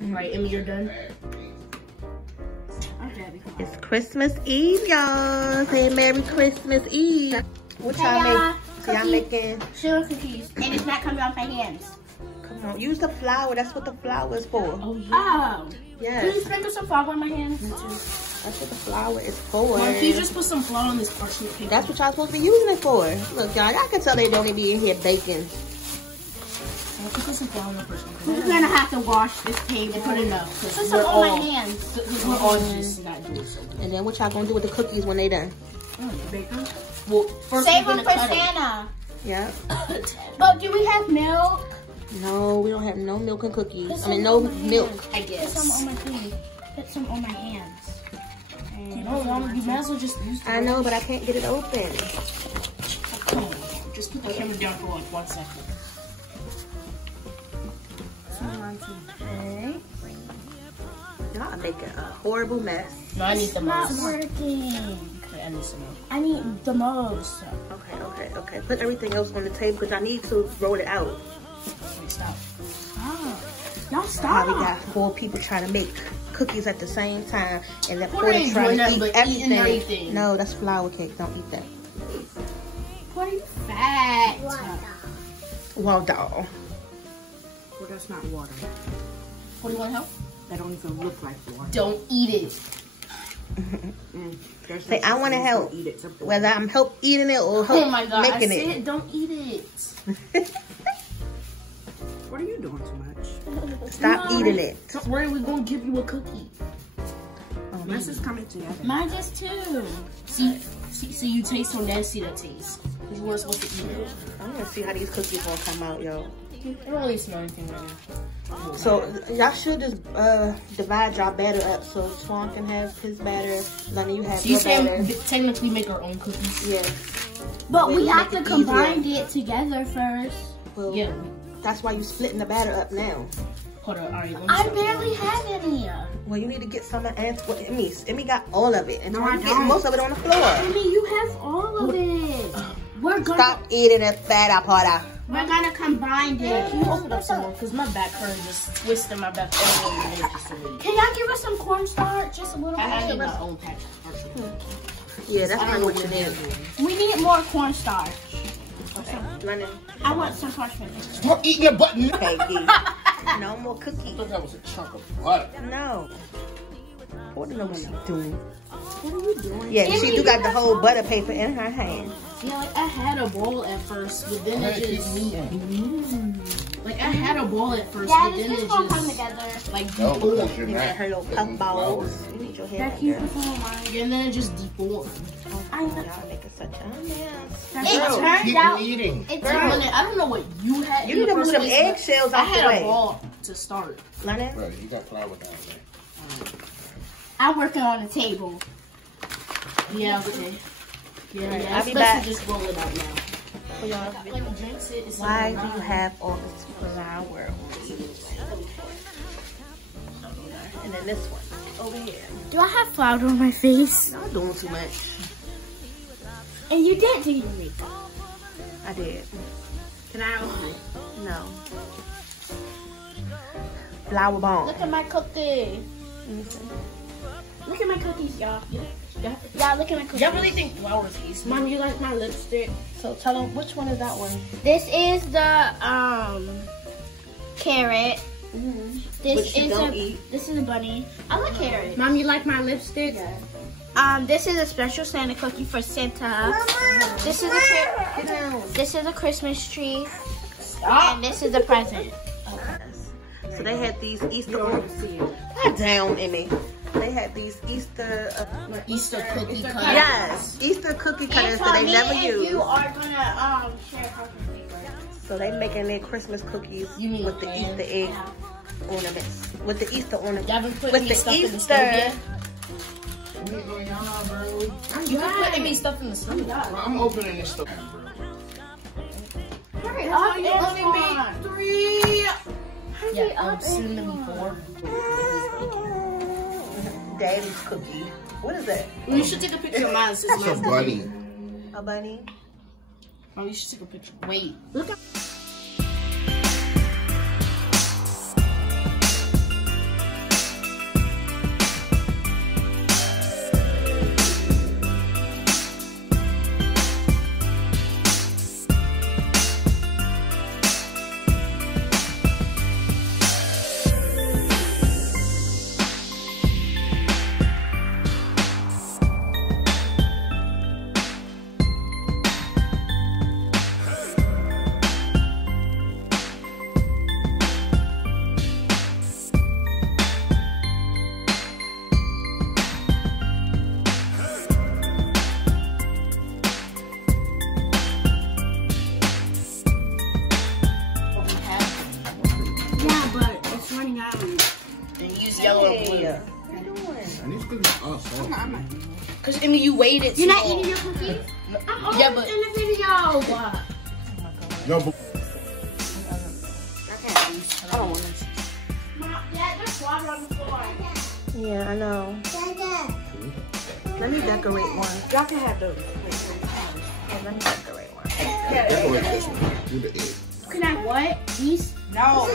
Right, Emmy, you're done. It's Christmas Eve, y'all. Say Merry Christmas Eve. What y'all make? So y'all making sugar cookies, and it's not coming off my hands. Come on, use the flour. That's what the flour is for. Oh yeah. Yes. Can you sprinkle some flour on my hands? Me too. That's what the flour is for. Mom, can you just put some flour on this parchment paper? That's what y'all supposed to be using it for. Look, y'all can tell they don't be in here baking. Put some flour on the parchment paper. We're gonna have to wash this table. Put enough. Put some on my hands. We're all just not doing so good. And then what y'all gonna do with the cookies when they done? Bake them? Well, first save them for Santa. Yeah. But do we have milk? No, we don't have no milk and cookies. I mean, no milk. I guess. Put some on my feet. Put some on my hands. You know, Mama, you might as well just use the I know, but I can't get it open. Come on, just put the camera down for like 1 second. Okay. Y'all are making a horrible mess. No, I need the most. most. Not working. Okay, I need some more. I need the most. Okay. Put everything else on the table because I need to roll it out. Wait, stop. Y'all How stop. we got 4 people trying to make cookies at the same time, and then Porter ain't trying doing to nothing eat but eating everything. everything. No, that's flour cake. Don't eat that. What are you fat? Well, doll. Well, that's not water. What do you want help? That don't even look like water. Don't eat it. Say, I want to help. Eat it. Whether I'm help eating it or help Oh my God, making I it. said don't eat it. What are you doing too much? Stop eating it. Don't worry, we're going to give you a cookie. Mess is coming together. Mine does too. See, you taste how nasty that tastes. You weren't supposed to eat it. I'm going to see how these cookies gonna come out, yo. I don't really smell anything right now. So y'all should just divide y'all batter up so Swan can have his batter, Lenny you have So you your batter. can technically make our own cookies? Yeah. But we have to make it combine it together first. Well, Yeah. that's why you splitting the batter up now. Hold on, alright. I barely have any. Well, you need to get some of Aunt's. Well, Emmy got all of it, and No, I'm I getting don't. most of it on the floor. Emmy, you have all of it. We're gonna Stop eating that batter, Potter. combine it. Can you open up some more? Because my back hurts just twisting my back everywhere. Just a little. Can y'all give us some cornstarch? Just a little I need bit. my own patch. Yeah, that's I not don't know what you what need. We need more cornstarch. Okay. Lenny, I want some parchment. Stop eating your button. cakey. No more cookies. I thought that was a chunk of butter. No. Porter know what she's doing. What are you doing? Yeah, she do got the whole butter paper in her hand. Yeah, like I had a bowl at first, but then it just like I had a bowl at first, Yeah, but this then is it gonna come just together. like No, deformed. because you're You got not. her little puff balls. You need your hair, Becky, girl. put some on mine. And then it just deformed. Y'all making such a mess. It Girl, turned keep out. eating. It Girl, turned. I don't know what you had. You in need the to move first them place, but eggshells I out the had way. a ball to start. Lennon? Bro, you got flour down there. I'm working on the table. Yeah, okay. Yeah, I'll it's be best back. to just roll it out now. For y'all. Like drinks it. It's Why like do you have all this flour? And then this one over here. Do I have flour on my face? Y'all doing too much. And you did do your makeup. I did. Can I open it? No. Flour bomb. Look at my cookie. Look at my cookies, y'all. Y'all, look at my cookies. Y'all really think flour tastes? Mom, you like my lipstick? So tell them which one is that one. This is the carrot. This Which you is don't a eat. this is a bunny. I like carrot. Mom, you like my lipstick? Yeah. This is a special Santa cookie for Santa. This is this is a Christmas tree. And this is a present. So they had these Easter. Lie down, Emmy. They had these Easter. Easter cookie cutters. Yes, Easter cookie cutters that they never use. You are gonna share parchment paper. So they making their Christmas cookies You mean with the pan? Easter egg ornaments. With the Easter ornaments. Y'all been putting With me the stuff in the Easter. stove yet? Bro, You been putting me stuff in the stove. I'm opening this stuff, bro. Hurry up, You only made 3. Hurry Yeah, up, soon to be 4. Daddy's cookie. What is that? You should take a picture of mine since It's a mine's bunny. A bunny? Oh, you should take a picture. Wait. Look at And use yellow or blue. And these cookies are soft. Because, I mean, you waited. You're not eating your cookies? I'm Yeah, but in the video. No, but I don't want this. Mom, Dad, there's water on the floor. Yeah, I know. Let me decorate one. Y'all can have those. Yeah, let me decorate one. decorate this one. Do the egg. Can I what? These? No.